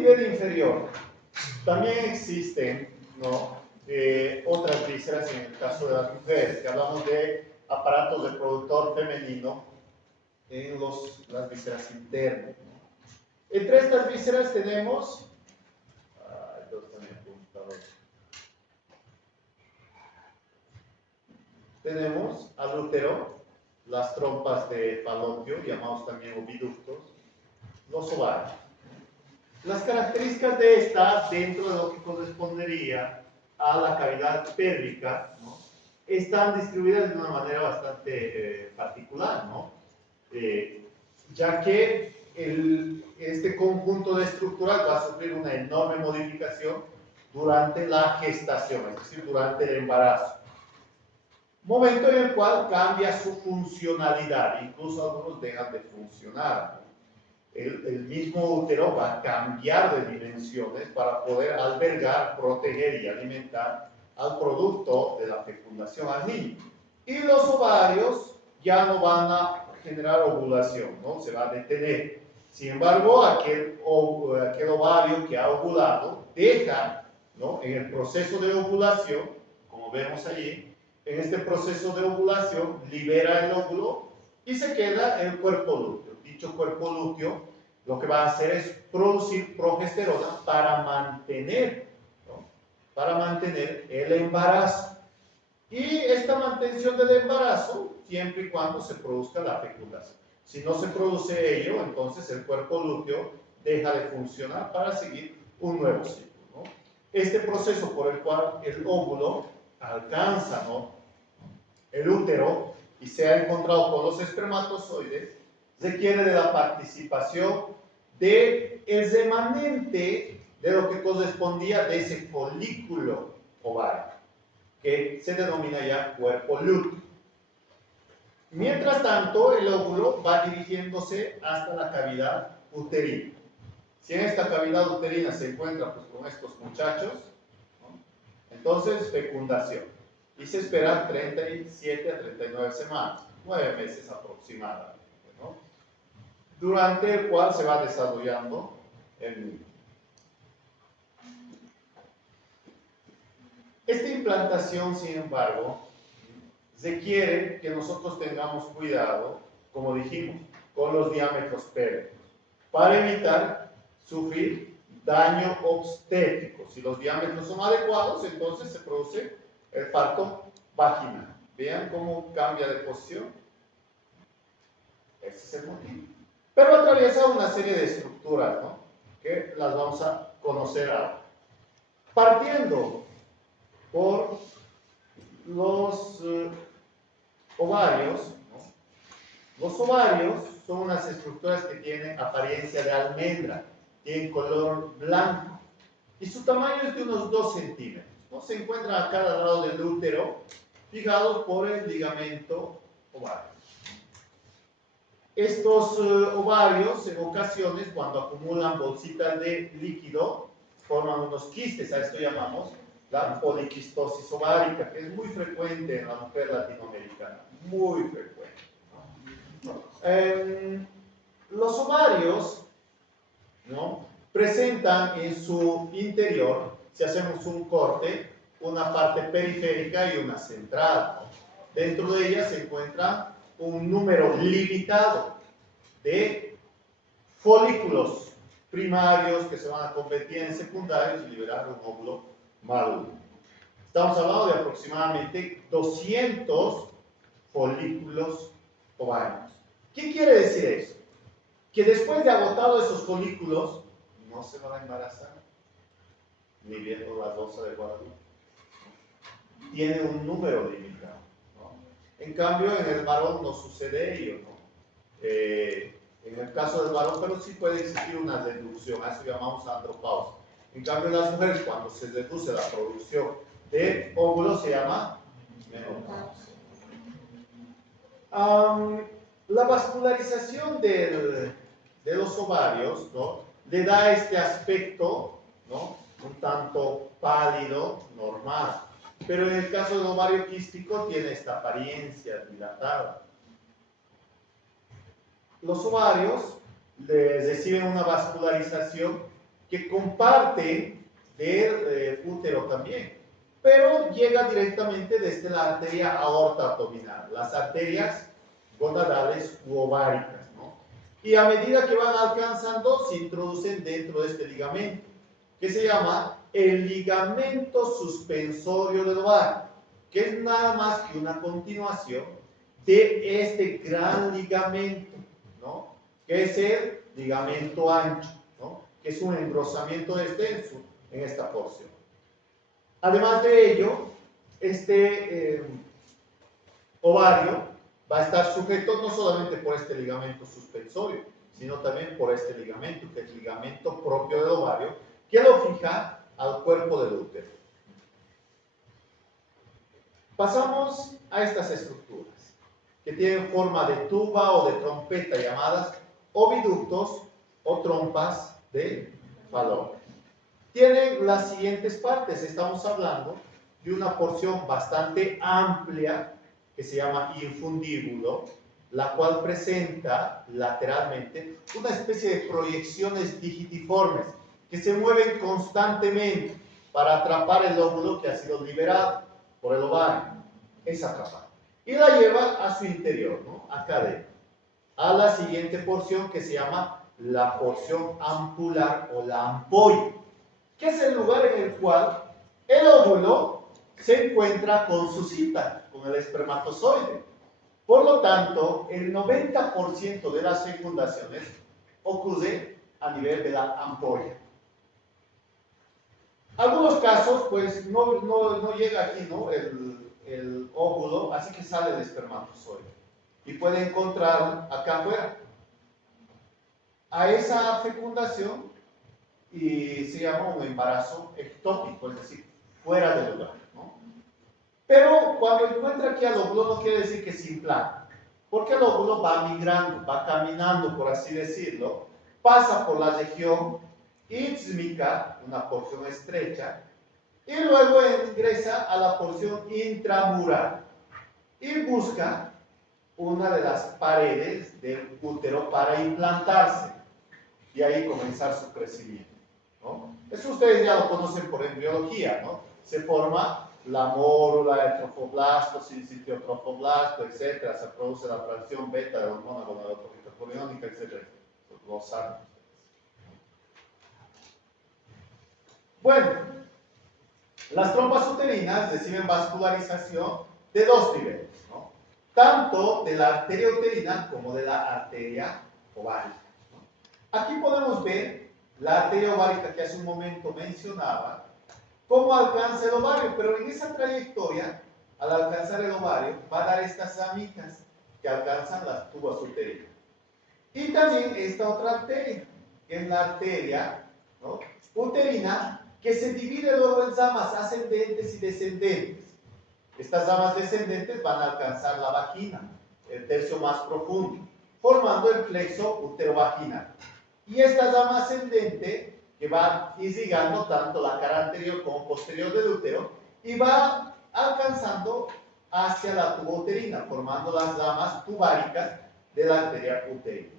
nivel inferior también existen, ¿no? Otras vísceras en el caso de las mujeres, que hablamos de aparatos reproductor femenino en las vísceras internas, ¿no? Entre estas vísceras tenemos, tenemos al útero, las trompas de falopio, llamados también oviductos, los ovarios. Las características de esta, dentro de lo que correspondería a la cavidad pélvica, ¿no?, están distribuidas de una manera bastante particular, ¿no? Ya que este conjunto de estructuras va a sufrir una enorme modificación durante la gestación, es decir, durante el embarazo. Momento en el cual cambia su funcionalidad, incluso algunos dejan de funcionar, ¿no? El mismo útero va a cambiar de dimensiones para poder albergar, proteger y alimentar al producto de la fecundación al niño. Y los ovarios ya no van a generar ovulación, ¿no? Se va a detener. Sin embargo, aquel ovario que ha ovulado deja, ¿no?, en el proceso de ovulación, como vemos allí, en este proceso de ovulación libera el óvulo y se queda el cuerpo lúteo. Dicho cuerpo lúteo lo que va a hacer es producir progesterona para mantener, ¿no?, para mantener el embarazo. Y esta mantención del embarazo, siempre y cuando se produzca la fecundación. Si no se produce ello, entonces el cuerpo lúteo deja de funcionar para seguir un nuevo ciclo, ¿no? Este proceso por el cual el óvulo alcanza, ¿no?, el útero y se ha encontrado con los espermatozoides, requiere de la participación del remanente de lo que correspondía de ese folículo ovárico, que se denomina ya cuerpo lúteo. Mientras tanto, el óvulo va dirigiéndose hasta la cavidad uterina. Si en esta cavidad uterina se encuentra, pues, con estos muchachos, ¿no?, entonces fecundación. Y se espera 37 a 39 semanas, 9 meses aproximadamente, ¿no?, durante el cual se va desarrollando el niño. Esta implantación, sin embargo, requiere que nosotros tengamos cuidado, como dijimos, con los diámetros pélvicos, para evitar sufrir daño obstétrico. Si los diámetros son adecuados, entonces se produce el parto vaginal. Vean cómo cambia de posición. Ese es el motivo. Pero atraviesa una serie de estructuras, ¿no?, que las vamos a conocer ahora. Partiendo por los ovarios, ¿no? Los ovarios son unas estructuras que tienen apariencia de almendra, tienen color blanco y su tamaño es de unos 2 centímetros, ¿no? Se encuentran a cada lado del útero, fijados por el ligamento ovario. Estos ovarios, en ocasiones, cuando acumulan bolsitas de líquido, forman unos quistes. A esto llamamos la poliquistosis ovárica, que es muy frecuente en la mujer latinoamericana, muy frecuente, ¿no? Los ovarios, ¿no?, presentan en su interior, si hacemos un corte, una parte periférica y una central, ¿no? Dentro de ellas se encuentra un número limitado de folículos primarios que se van a convertir en secundarios y liberar un óvulo maduro. Estamos hablando de aproximadamente 200 folículos ovarios. ¿Qué quiere decir eso? Que después de agotado esos folículos, no se van a embarazar, ni viendo la rosa de Guadalupe. Tiene un número limitado, ¿no? En cambio, en el varón no sucede ello, ¿no? En el caso del varón, pero sí puede existir una reducción, a eso llamamos andropausia. En cambio, en las mujeres, cuando se reduce la producción de óvulos, se llama menopausia. La vascularización de los ovarios, ¿no?, le da este aspecto, ¿no?, un tanto pálido, normal. Pero en el caso del ovario quístico tiene esta apariencia dilatada. Los ovarios reciben una vascularización que comparte del útero también, pero llega directamente desde la arteria aorta abdominal, las arterias gonadales u ováricas, ¿no? Y a medida que van alcanzando, se introducen dentro de este ligamento, que se llama el ligamento suspensorio del ovario, que es nada más que una continuación de este gran ligamento, ¿no? Que es el ligamento ancho, ¿no? Que es un engrosamiento de en esta porción. Además de ello, este ovario va a estar sujeto no solamente por este ligamento suspensorio, sino también por este ligamento, que es el ligamento propio del ovario, que lo fija al cuerpo del útero. Pasamos a estas estructuras, que tienen forma de tuba o de trompeta, llamadas oviductos o trompas de Fallope. Tienen las siguientes partes. Estamos hablando de una porción bastante amplia que se llama infundíbulo, la cual presenta lateralmente una especie de proyecciones digitiformes que se mueven constantemente para atrapar el óvulo que ha sido liberado por el ovario. Es atrapado. Y la lleva a su interior, ¿no? Acá adentro, a la siguiente porción que se llama la porción ampular o la ampolla, que es el lugar en el cual el óvulo se encuentra con su cita, con el espermatozoide. Por lo tanto, el 90% de las fecundaciones ocurre a nivel de la ampolla. Algunos casos, pues, no llega aquí, ¿no? El óvulo, así que sale el espermatozoide. Y puede encontrar acá afuera. A esa fecundación y se llama un embarazo ectópico, es decir, fuera del lugar, ¿no? Pero cuando encuentra aquí al óvulo no quiere decir que se implanta, porque el óvulo va migrando, va caminando, por así decirlo, pasa por la región ístmica, una porción estrecha, y luego ingresa a la porción intramural y busca una de las paredes del útero para implantarse y ahí comenzar su crecimiento, ¿no? Eso ustedes ya lo conocen por embriología, ¿no? Se forma la mórula, el trofoblasto, sitiotrofoblasto, etc. Se produce la fracción beta de la hormona gonadotropina, etc. Lo saben ustedes. Bueno, las trompas uterinas reciben vascularización de dos niveles, ¿no? Tanto de la arteria uterina como de la arteria ovárica, ¿no? Aquí podemos ver la arteria ovárica que hace un momento mencionaba, cómo alcanza el ovario, pero en esa trayectoria, al alcanzar el ovario, va a dar estas ramitas que alcanzan las tubas uterinas. Y también esta otra arteria, que es la arteria, ¿no?, uterina, que se divide luego en ramas ascendentes y descendentes. Estas ramas descendentes van a alcanzar la vagina, el tercio más profundo, formando el plexo uterovaginal. Y esta rama ascendente, que va irrigando tanto la cara anterior como posterior del útero, y va alcanzando hacia la tuba uterina, formando las ramas tubáricas de la arteria uterina.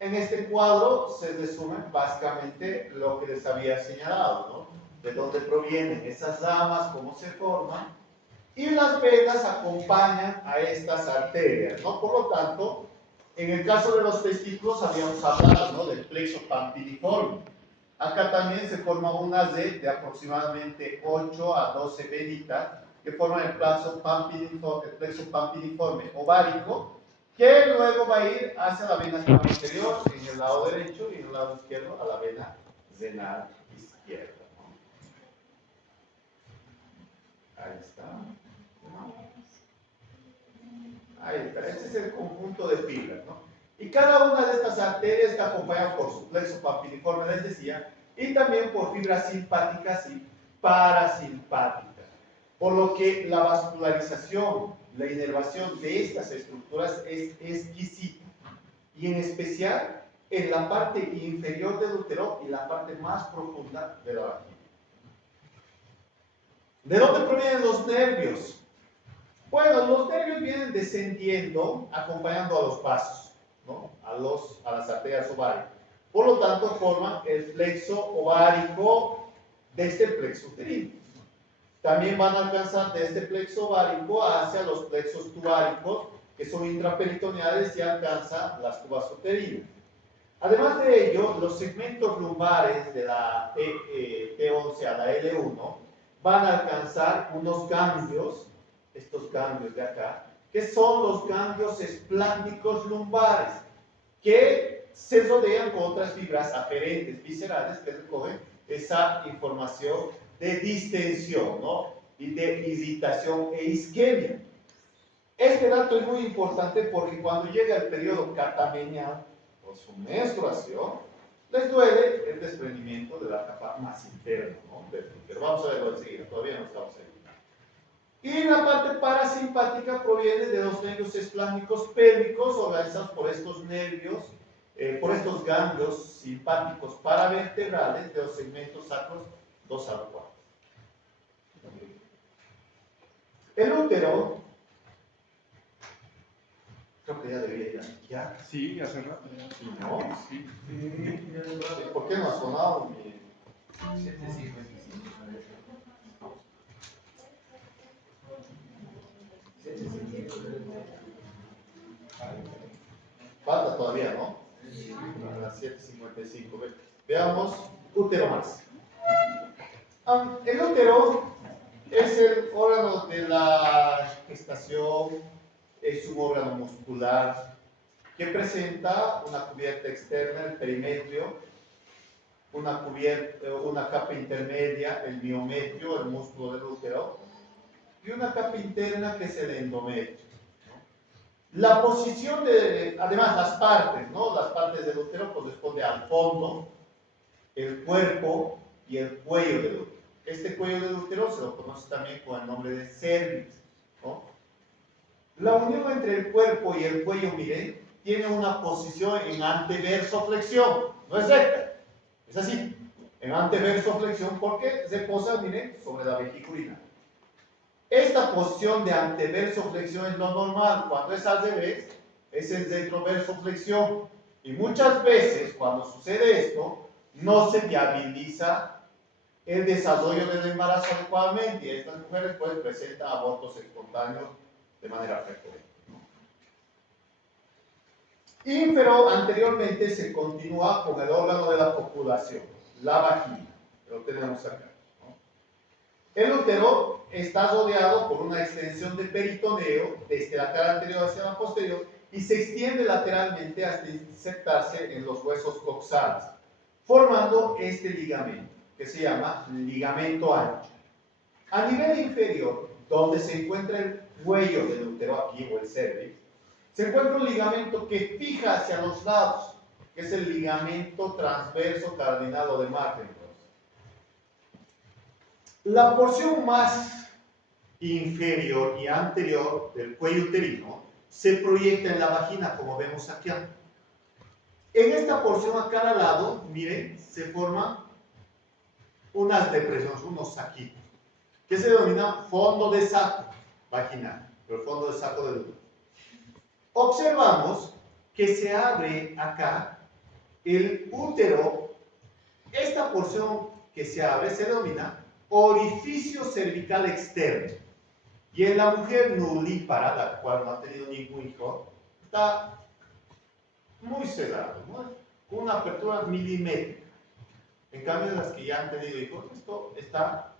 En este cuadro se resume básicamente lo que les había señalado, ¿no? De dónde provienen esas ramas, cómo se forman, y las venas acompañan a estas arterias, ¿no? Por lo tanto, en el caso de los testículos habíamos hablado, ¿no?, del plexo pampiniforme. Acá también se forma una red de aproximadamente 8 a 12 venitas que forman el plexo pampiniforme ovárico, que luego va a ir hacia la vena anterior en el lado derecho y en el lado izquierdo a la vena renal izquierda, ¿no? Ahí está. Ahí está. Este es el conjunto de fibras, ¿no? Y cada una de estas arterias está acompañada por su plexo pampiniforme, les decía, y también por fibras simpáticas y parasimpáticas. Por lo que la vascularización, la inervación de estas estructuras es exquisita, y en especial en la parte inferior del útero y la parte más profunda de la vagina. ¿De dónde provienen los nervios? Bueno, los nervios vienen descendiendo, acompañando a los vasos, ¿no?, a las arterias ováricas. Por lo tanto, forman el plexo ovárico desde el plexo uterino. También van a alcanzar desde el plexo ovárico hacia los plexos tubáricos, que son intraperitoneales y alcanzan las tubas uterinas. Además de ello, los segmentos lumbares de la T11 a la L1 van a alcanzar unos ganglios, estos ganglios de acá, que son los ganglios esplándicos lumbares, que se rodean con otras fibras aferentes viscerales que recogen esa información de distensión, ¿no? Y de irritación e isquemia. Este dato es muy importante porque cuando llega el periodo catamenial, o su menstruación, les duele el desprendimiento de la capa más interna, ¿no? Pero vamos a verlo enseguida, todavía no estamos ahí. Y la parte parasimpática proviene de los nervios esplánicos pélvicos organizados por estos nervios, por estos ganglios simpáticos paravertebrales de los segmentos sacros 2 al 4. El útero, creo que ya debía ir aquí. ¿Ya? Sí, hace rato. ¿Y no? Sí. ¿Por qué no ha sonado mi...? Falta todavía, ¿no? A las 7:55. Veamos, útero más. El útero es el órgano de la gestación, es un órgano muscular que presenta una cubierta externa, el perimetrio, una capa intermedia, el miometrio, el músculo del útero, y una capa interna que es el endometrio. La posición de, además las partes, ¿no? Las partes del útero corresponden al fondo, el cuerpo y el cuello del útero. Este cuello del útero se lo conoce también con el nombre de cervix, ¿no? La unión entre el cuerpo y el cuello, miren, tiene una posición en anteversoflexión, no es recta, es así, en anteversoflexión porque reposa, miren, sobre la vesícula urinaria. Esta posición de anteversoflexión es lo normal. Cuando es al revés, es en retroversoflexión. Y muchas veces, cuando sucede esto, no se viabiliza el desarrollo del embarazo adecuadamente. Y estas mujeres pues presentan abortos espontáneos de manera frecuente. Ínfero, anteriormente se continúa con el órgano de la copulación, la vagina. Lo tenemos acá. El útero está rodeado por una extensión de peritoneo desde la cara anterior hacia la posterior y se extiende lateralmente hasta insertarse en los huesos coxales, formando este ligamento, que se llama ligamento ancho. A nivel inferior, donde se encuentra el cuello del útero, aquí, o el cervix, se encuentra un ligamento que fija hacia los lados, que es el ligamento transverso cardinal o de Martenberg. La porción más inferior y anterior del cuello uterino se proyecta en la vagina, como vemos aquí. En esta porción a cada lado, miren, se forman unas depresiones, unos saquitos, que se denominan fondo de saco vaginal, el fondo de saco del útero. Observamos que se abre acá el útero. Esta porción que se abre se denomina orificio cervical externo. Y en la mujer nulípara, la cual no ha tenido ningún hijo, está muy cerrado, ¿no? Con una apertura milimétrica. En cambio, de las que ya han tenido hijos, esto está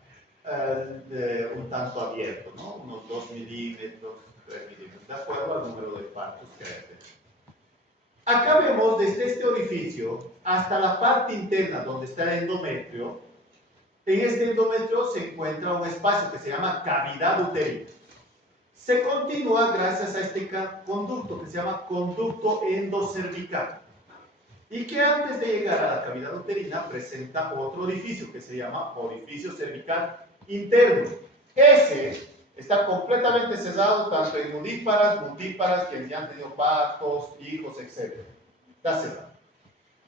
un tanto abierto, ¿no? Unos 2 milímetros, 3 milímetros, de acuerdo al número de partos que haya tenido. Acá vemos desde este orificio hasta la parte interna donde está el endometrio. En este endometrio se encuentra un espacio que se llama cavidad uterina. Se continúa gracias a este conducto que se llama conducto endocervical y que antes de llegar a la cavidad uterina presenta otro orificio que se llama orificio cervical interno. Ese está completamente cerrado tanto en nudíparas, multíparas, quienes ya han tenido partos, hijos, etc. Está cerrado.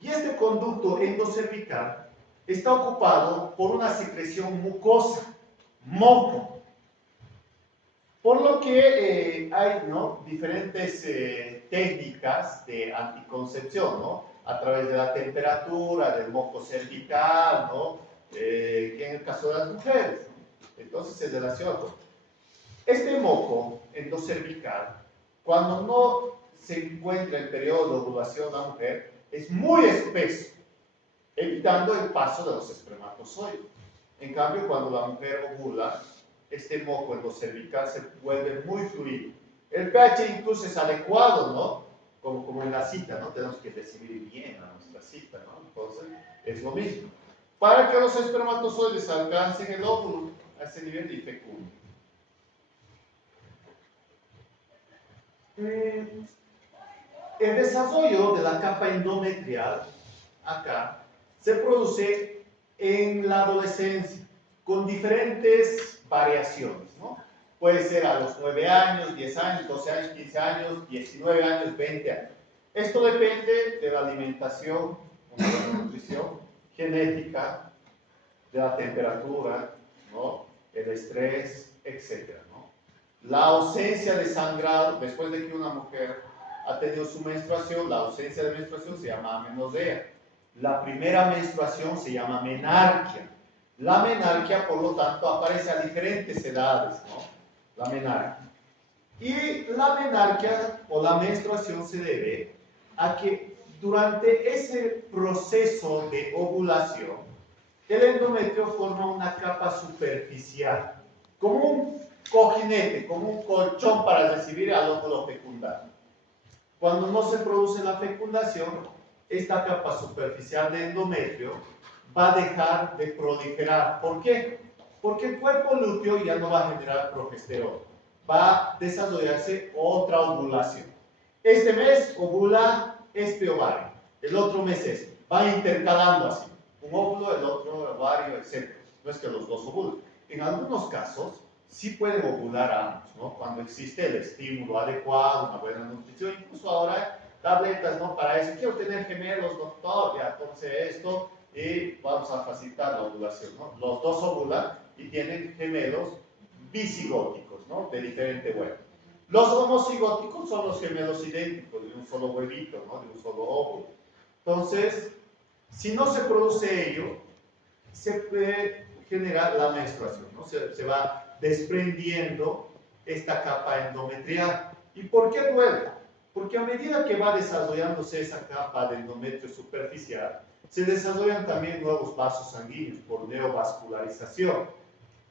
Y este conducto endocervical está ocupado por una secreción mucosa, moco. Por lo que hay, ¿no?, diferentes técnicas de anticoncepción, ¿no? a través de la temperatura, del moco cervical, ¿no? Que en el caso de las mujeres, ¿no? Entonces se relaciona con este moco endocervical. Cuando no se encuentra el periodo de ovulación de la mujer, es muy espeso, evitando el paso de los espermatozoides. En cambio, cuando la mujer ovula, este moco endocervical se vuelve muy fluido. El pH incluso es adecuado, ¿no? Como en la cita, ¿no? Tenemos que recibir bien a nuestra cita, ¿no? Entonces, es lo mismo. Para que los espermatozoides alcancen el óvulo a ese nivel de fecundio. El desarrollo de la capa endometrial, acá, se produce en la adolescencia, con diferentes variaciones, ¿no? Puede ser a los 9 años, 10 años, 12 años, 15 años, 19 años, 20 años. Esto depende de la alimentación, de la nutrición, genética, de la temperatura, ¿no? El estrés, etc., ¿no? La ausencia de sangrado, después de que una mujer ha tenido su menstruación, la ausencia de menstruación se llama amenorrea. La primera menstruación se llama menarquia. La menarquia, por lo tanto, aparece a diferentes edades, ¿no? La menarquia. Y la menarquia o la menstruación se debe a que durante ese proceso de ovulación, el endometrio forma una capa superficial, como un cojinete, como un colchón para recibir al óvulo fecundado. Cuando no se produce la fecundación, esta capa superficial de endometrio va a dejar de proliferar. ¿Por qué? Porque el cuerpo lúteo ya no va a generar progesterona. Va a desarrollarse otra ovulación. Este mes ovula este ovario, el otro mes este. Va intercalando así. Un óvulo, el otro ovario, etc. No es que los dos ovulen. En algunos casos, sí pueden ovular ambos, ¿no? Cuando existe el estímulo adecuado, una buena nutrición, incluso ahora tabletas, ¿no? Para eso, quiero tener gemelos, doctor, ya entonces esto, y vamos a facilitar la ovulación, ¿no? Los dos ovulan y tienen gemelos bisigóticos, ¿no? De diferente huevo. Los homocigóticos son los gemelos idénticos, de un solo huevito, ¿no? De un solo óvulo. Entonces, si no se produce ello, se puede generar la menstruación, ¿no? Se va desprendiendo esta capa endometrial. ¿Y por qué duele? Porque a medida que va desarrollándose esa capa de endometrio superficial, se desarrollan también nuevos vasos sanguíneos por neovascularización.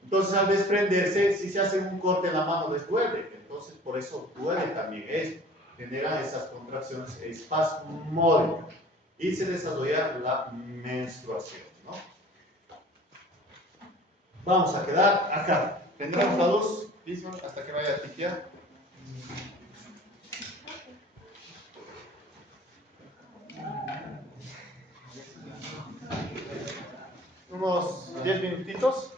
Entonces, al desprenderse, si se hace un corte en la mano, les duele. Entonces, por eso duele también esto. Generan esas contracciones espasmódicas y se desarrolla la menstruación, ¿no? Vamos a quedar acá. Tendremos la luz, listo, hasta que vaya a tiquear. Unos 10 minutitos.